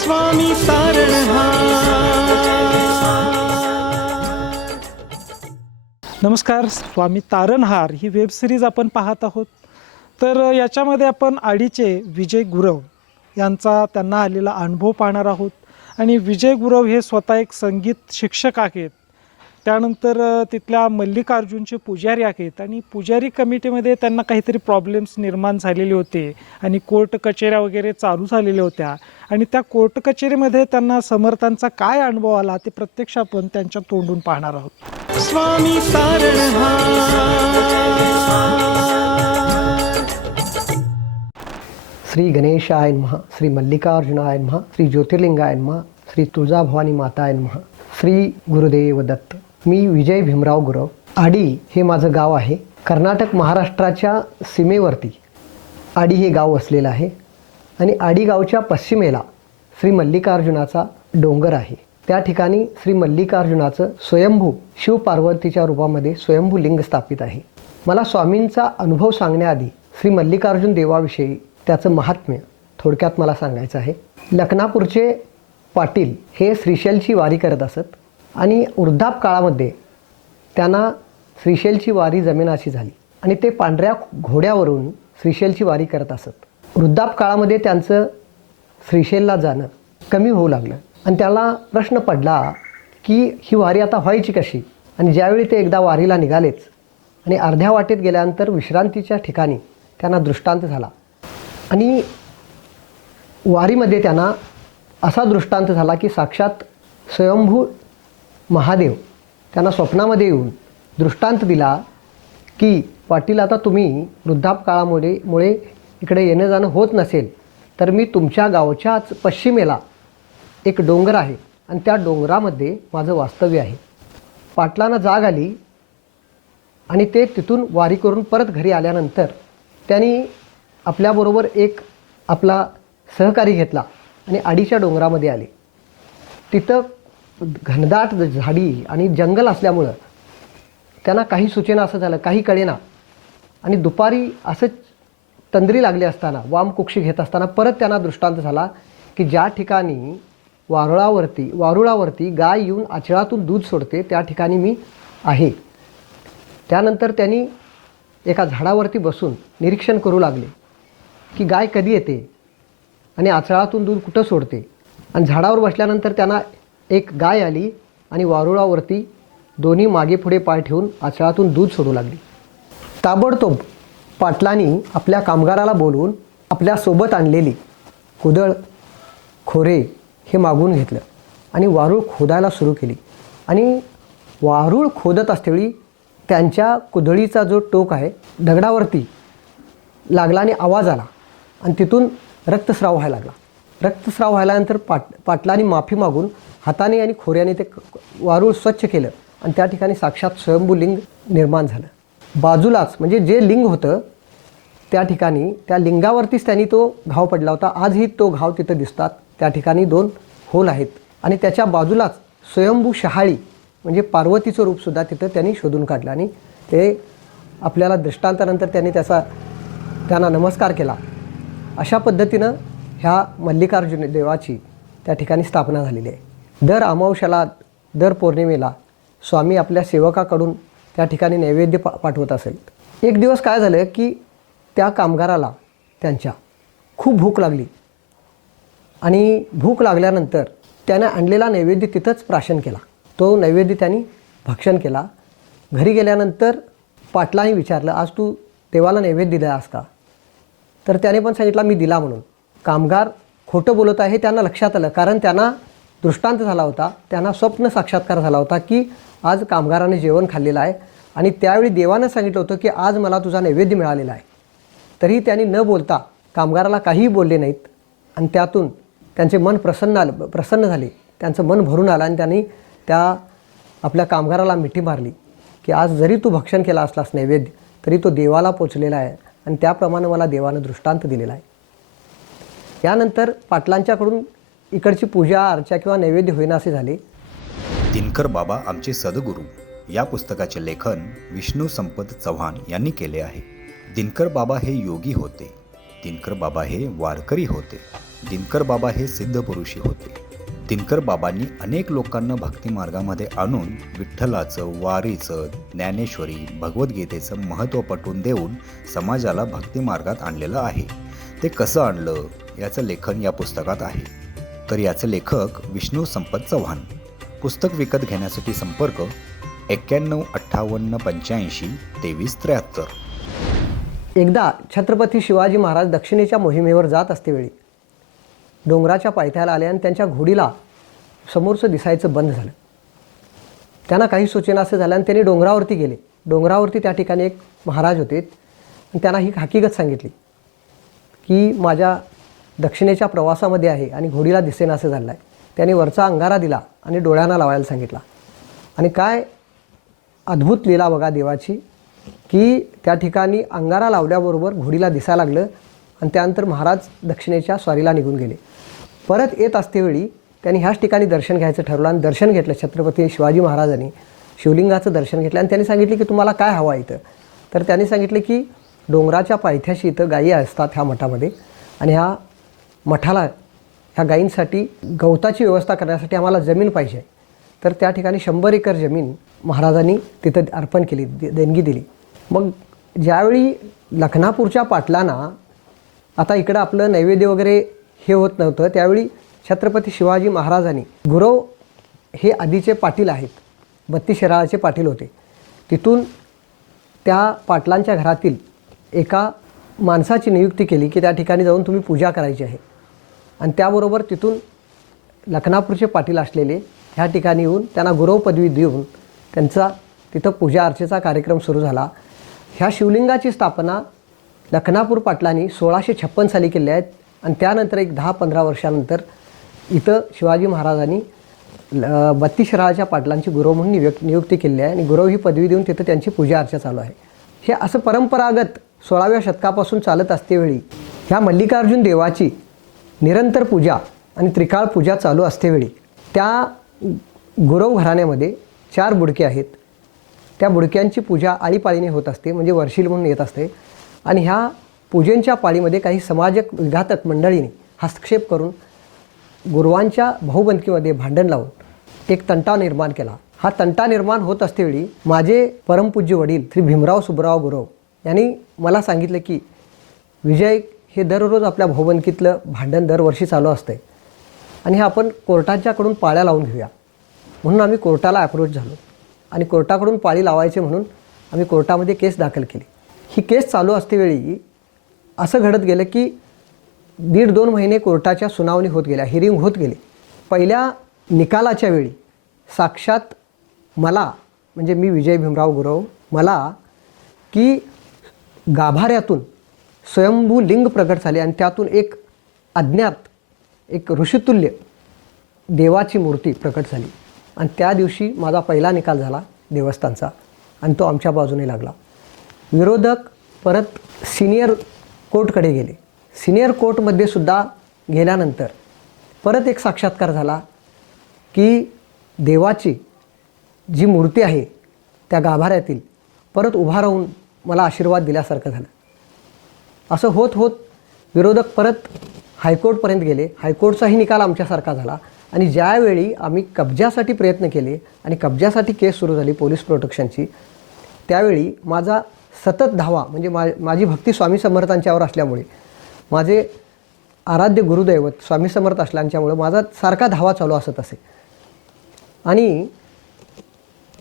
स्वामी तारण नमस्कार स्वामी तारणहार. ही web series आपण पाहत आहोत. तर याच्यामध्ये आपण आडीचे विजय गुरव यांचा त्यांना आलेला अनुभव पाहणार आहोत. आणि विजय गुरव हे स्वतः एक संगीत शिक्षक आहेत. त्यानंतर तिथल्या मल्लिकार्जुनचे पुजारी आहेत आणि पुजारी कमिटीमध्ये त्यांना काहीतरी प्रॉब्लेम्स निर्माण झालेले होते आणि कोर्ट कचेऱ्या वगैरे चालू झालेल्या होत्या. आणि त्या कोर्ट कचेरीमध्ये त्यांना समर्थांचा काय अनुभव आला ते प्रत्यक्ष आपण त्यांच्या तोंडून पाहणार आहोत. स्वामी श्री गणेशाय नमः श्री मल्लिकार्जुनाय नमः श्री ज्योतिर्लिंगाय नमः श्री तुळजाभवानी माताय नमः श्री गुरुदेव दत्त. मी विजय भीमराव गुरव. आडी हे माझं गाव आहे. कर्नाटक महाराष्ट्राच्या सीमेवरती. आडी हे गाव वसलेलं आहे. आणि आडी गावच्या पश्चिमेला श्री मल्लिकार्जुनाचा डोंगर आहे. त्या ठिकाणी श्री मल्लिकार्जुनाचं स्वयंभू शिवपार्वतीच्या रूपामध्ये स्वयंभू लिंग स्थापित आहे. मला स्वामींचा अनुभव सांगण्याआधी श्री मल्लिकार्जुन देवाविषयी त्याचं महात्म्य थोडक्यात मला सांगायचं आहे. लखनापूरचे पाटील हे श्रीशैलची वारी करत असत. आणि वृद्धाप काळामध्ये त्यांना श्रीशैलची वारी जमिनाशी झाली. आणि ते पांढऱ्या घोड्यावरून श्रीशैलची वारी करत असत. वृद्धाप काळामध्ये त्यांचं श्रीशैलला जाणं कमी होऊ लागलं. आणि त्याला प्रश्न पडला की ही वारी आता व्हायची कशी? आणि ज्यावेळी ते एकदा वारीला निघालेच आणि अर्ध्या वाटेत गेल्यानंतर विश्रांतीच्या ठिकाणी त्यांना दृष्टांत झाला. आणि वारीमध्ये त्यांना असा दृष्टांत झाला की साक्षात स्वयंभू महादेव त्यांना स्वप्नामध्ये येऊन दृष्टांत दिला की पाटील आता तुम्ही वृद्धाप काळामुळे मुळे इकडे येणं जाणं होत नसेल तर मी तुमच्या गावच्याच पश्चिमेला एक डोंगर आहे आणि त्या डोंगरामध्ये माझं वास्तव्य आहे. पाटलांना जाग आली आणि ते तिथून वारी करून परत घरी आल्यानंतर त्यांनी आपल्याबरोबर एक आपला सहकारी घेतला आणि आडीच्या डोंगरामध्ये आले. तिथं घनदाट झाडी आणि जंगल असल्यामुळं त्यांना काही सूचना असं झालं काही कळेना. आणि दुपारी असंच तंद्री लागली असताना वाम कुक्षी घेत असताना परत त्यांना दृष्टांत झाला की ज्या ठिकाणी वारुळावरती वारुळावरती गाय येऊन आचळातून दूध सोडते त्या ठिकाणी मी आहे. त्यानंतर त्यांनी एका झाडावरती बसून निरीक्षण करू लागले की गाय कधी येते आणि आचळातून दूध कुठं सोडते. आणि झाडावर बसल्यानंतर त्यांना एक गाय आली आणि वारुळावरती दोन्ही मागे पुढे पाय ठेवून आचळातून दूध सोडू लागली. ताबडतोब पाटलांनी आपल्या कामगाराला बोलवून आपल्यासोबत आणलेली कुदळ खोरे हे मागून घेतलं आणि वारूळ खोदायला सुरू केली. आणि वारूळ खोदत असतेवेळी त्यांच्या कुदळीचा जो टोक आहे दगडावरती लागला आणि आवाज आला आणि तिथून रक्तस्राव व्हायला लागला. रक्तस्राव व्हायल्यानंतर पाट पाटलांनी माफी मागून हाताने आणि खोऱ्याने ते वारूळ स्वच्छ केलं आणि त्या ठिकाणी साक्षात स्वयंभू लिंग निर्माण झालं. बाजूलाच म्हणजे जे लिंग होतं त्या ठिकाणी त्या लिंगावरतीच त्यांनी तो घाव पडला होता. आजही तो घाव तिथं दिसतात. त्या ठिकाणी दोन होल आहेत. आणि त्याच्या बाजूलाच स्वयंभू शहाळी म्हणजे पार्वतीचं रूपसुद्धा तिथं त्यांनी शोधून काढलं. आणि ते आपल्याला दृष्टांतानंतर त्यांनी त्याचा त्यांना नमस्कार केला. अशा पद्धतीनं ह्या मल्लिकार्जुन देवाची त्या ठिकाणी स्थापना झालेली आहे. दर अमावश्याला दर पौर्णिमेला स्वामी आपल्या सेवकाकडून त्या ठिकाणी नैवेद्य पा पाठवत असेल. एक दिवस काय झालं की त्या कामगाराला त्यांच्या खूप भूक लागली. आणि भूक लागल्यानंतर त्याने आणलेला नैवेद्य तिथंच प्राशन केला. तो नैवेद्य त्यांनी भक्षण केला. घरी गेल्यानंतर पाटलाने विचारलं आज तू देवाला नैवेद्य दिला आहेस का? तर त्याने पण सांगितलं मी दिला म्हणून. कामगार खोटं बोलत आहे हे त्यांना लक्षात आलं कारण त्यांना दृष्टांत झाला होता त्यांना स्वप्न साक्षात्कार झाला होता की आज कामगाराने जेवण खाल्लेलं आहे आणि त्यावेळी देवानं सांगितलं होतं की आज मला तुझा नैवेद्य मिळालेला आहे. तरीही त्यांनी न बोलता कामगाराला काहीही बोलले नाहीत आणि त्यातून त्यांचे मन प्रसन्न आलं प्रसन्न झाले. त्यांचं मन भरून आलं आणि त्यांनी त्या आपल्या कामगाराला मिठी मारली की आज जरी तू भक्षण केला असलास नैवेद्य तरी तो देवाला पोचलेला आहे आणि त्याप्रमाणे मला देवानं दृष्टांत दिलेला आहे. यानंतर पाटलांच्याकडून इकडची पूजा अर्चा किंवा नैवेद्य होईना असे झाले. दिनकर बाबा आमचे सद्गुरू. या पुस्तकाचे लेखन विष्णू संपत चव्हाण यांनी केले आहे. दिनकर बाबा हे योगी होते. दिनकर बाबा हे वारकरी होते. दिनकर बाबा हे सिद्ध पुरुषी होते. दिनकर बाबांनी अनेक लोकांना भक्तिमार्गामध्ये आणून विठ्ठलाचं वारीचं ज्ञानेश्वरी भगवद्गीतेचं महत्त्व पटवून देऊन समाजाला भक्तिमार्गात आणलेलं आहे. ते कसं आणलं? याचं लेखन या पुस्तकात आहे. तर याचे लेखक विष्णू संपत चव्हाण. पुस्तक विकत घेण्यासाठी संपर्क एक्क्याण्णव अठ्ठावन्न पंच्याऐंशी तेवीस त्र्याहत्तर. एकदा छत्रपती शिवाजी महाराज दक्षिणेच्या मोहिमेवर जात असतेवेळी डोंगराच्या पायथ्याला आले आणि त्यांच्या घोडीला समोरचं दिसायचं बंद झालं. त्यांना काही सूचना असं झालं आणि त्यांनी डोंगरावरती गेले. डोंगरावरती त्या ठिकाणी एक महाराज होते. त्यांना ही हकीकत सांगितली की माझ्या दक्षिणेच्या प्रवासामध्ये आहे आणि घोडीला दिसेना असं झालं आहे त्याने वरचा अंगारा दिला आणि डोळ्यांना लावायला सांगितला. आणि काय अद्भुत लीला बघा देवाची की त्या ठिकाणी अंगारा लावल्याबरोबर घोडीला दिसायला लागलं आणि त्यानंतर महाराज दक्षिणेच्या स्वारीला निघून गेले. परत येत असतेवेळी त्यांनी ह्याच ठिकाणी दर्शन घ्यायचं ठरवलं आणि दर्शन घेतलं. छत्रपती शिवाजी महाराजांनी शिवलिंगाचं दर्शन घेतलं आणि त्यांनी सांगितले की तुम्हाला काय हवं आहे इथं? तर त्यांनी सांगितले की डोंगराच्या पायथ्याशी इथं गायी असतात ह्या मठामध्ये आणि ह्या मठाला ह्या गायींसाठी गवताची व्यवस्था करण्यासाठी आम्हाला जमीन पाहिजे. तर त्या ठिकाणी शंभर एकर जमीन महाराजांनी तिथं अर्पण केली दे- देणगी दिली. मग ज्यावेळी लखनापूरच्या पाटलांना आता इकडं आपलं नैवेद्य वगैरे हे होत नव्हतं त्यावेळी छत्रपती शिवाजी महाराजांनी गुरव हे आधीचे पाटील आहेत बत्ती शिराळाचे पाटील होते. तिथून त्या पाटलांच्या घरातील एका माणसाची नियुक्ती केली की त्या ठिकाणी जाऊन तुम्ही पूजा करायची आहे. आणि त्याबरोबर तिथून लखनापूरचे पाटील असलेले ह्या ठिकाणी येऊन त्यांना गुरव पदवी देऊन त्यांचा तिथं पूजा अर्चेचा कार्यक्रम सुरू झाला. ह्या शिवलिंगाची स्थापना लखनापूर पाटलांनी सोळाशे छप्पन साली केली आहेत आणि त्यानंतर एक दहा पंधरा वर्षानंतर इथं शिवाजी महाराजांनी ल- बत्तीस शराळाच्या पाटलांची गुरव म्हणून नियुक् नियुक्ती केली आहे आणि गुरव ही पदवी देऊन तिथं त्यांची पूजा अर्चा चालू आहे. हे असं परंपरागत सोळाव्या शतकापासून चालत असतेवेळी ह्या मल्लिकार्जुन देवाची निरंतर पूजा आणि त्रिकाळ पूजा चालू असतेवेळी त्या गुरव घराण्यामध्ये चार बुडके आहेत. त्या बुडक्यांची पूजा आळीपाळीने होत असते म्हणजे वर्षील म्हणून येत असते. आणि ह्या पूजेंच्या पाळीमध्ये काही समाजक विघातक मंडळीने हस्तक्षेप करून गुरुवांच्या भाऊबंदकीमध्ये भांडण लावून एक तंटा निर्माण केला. हा तंटा निर्माण होत असतेवेळी माझे परमपूज्य वडील श्री भीमराव सुब्राव गुरव यांनी मला सांगितलं की विजय हे दररोज आपल्या भाऊबंदकीतलं भांडण दरवर्षी चालू असतंय. आणि हे आपण कोर्टाच्याकडून पाळ्या लावून घेऊया. म्हणून आम्ही कोर्टाला अप्रोच झालो. आणि कोर्टाकडून पाळी लावायचे म्हणून आम्ही कोर्टामध्ये केस दाखल केली. ही केस चालू असतेवेळी असं घडत गेलं की दीड दोन महिने कोर्टाच्या सुनावणी होत गेल्या हिरिंग होत गेली. पहिल्या निकालाच्या वेळी साक्षात मला म्हणजे मी विजय भीमराव गुरव मला की गाभाऱ्यातून स्वयंभू लिंग प्रगट झाले आणि त्यातून एक अज्ञात एक ऋषितुल्य देवाची मूर्ती प्रकट झाली. आणि त्या दिवशी माझा पहिला निकाल झाला देवस्थानचा आणि तो आमच्या बाजूने लागला. विरोधक परत सिनियर कोर्टकडे गेले. सिनियर कोर्टमध्ये सुद्धा गेल्यानंतर परत एक साक्षात्कार झाला की देवाची जी मूर्ती आहे त्या गाभाऱ्यातील परत उभा राहून मला आशीर्वाद दिल्यासारखं झालं. असं होत होत विरोधक परत हायकोर्टपर्यंत गेले. हायकोर्टचाही निकाल आमच्यासारखा झाला. आणि ज्यावेळी आम्ही कब्जासाठी प्रयत्न केले आणि कब्जासाठी केस सुरू झाली पोलीस प्रोटेक्शनची त्यावेळी माझा सतत धावा म्हणजे मा माझी भक्ती स्वामी समर्थांच्यावर असल्यामुळे माझे आराध्य गुरुदैवत स्वामी समर्थ असल्यांच्यामुळं माझा सारखा धावा चालू असत असे. आणि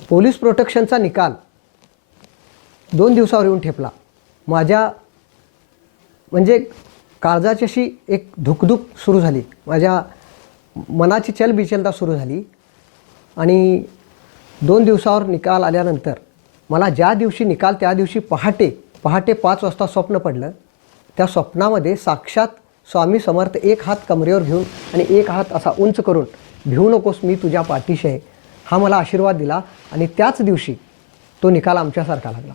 पोलीस प्रोटेक्शनचा निकाल दोन दिवसावर येऊन ठेपला. माझ्या म्हणजे काळजाची अशी एक धुकधुक सुरू झाली. माझ्या मनाची चलबिचलता सुरू झाली. आणि दोन दिवसावर निकाल आल्यानंतर मला ज्या दिवशी निकाल त्या दिवशी पहाटे पहाटे पाच वाजता स्वप्न पडलं. त्या स्वप्नामध्ये साक्षात स्वामी समर्थ एक हात कमरेवर घेऊन आणि एक हात असा उंच करून भिवू नकोस मी तुझ्या पाठीशी आहे. हा मला आशीर्वाद दिला आणि त्याच दिवशी तो निकाल आमच्यासारखा लागला.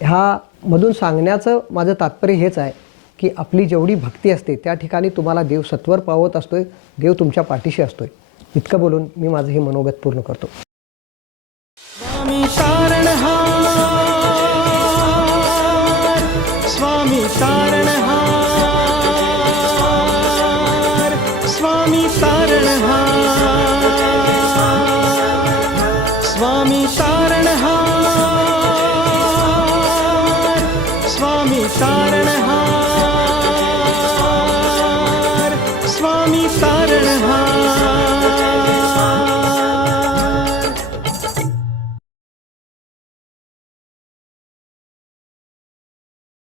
ह्यामधून सांगण्याचं माझं तात्पर्य हेच आहे. की आपली जेवढी भक्ती असते त्या ठिकाणी तुम्हाला देव सत्वर पावत असतोय देव तुमच्या पाठीशी असतोय. इतकं बोलून मी माझं हे मनोगत पूर्ण करतो.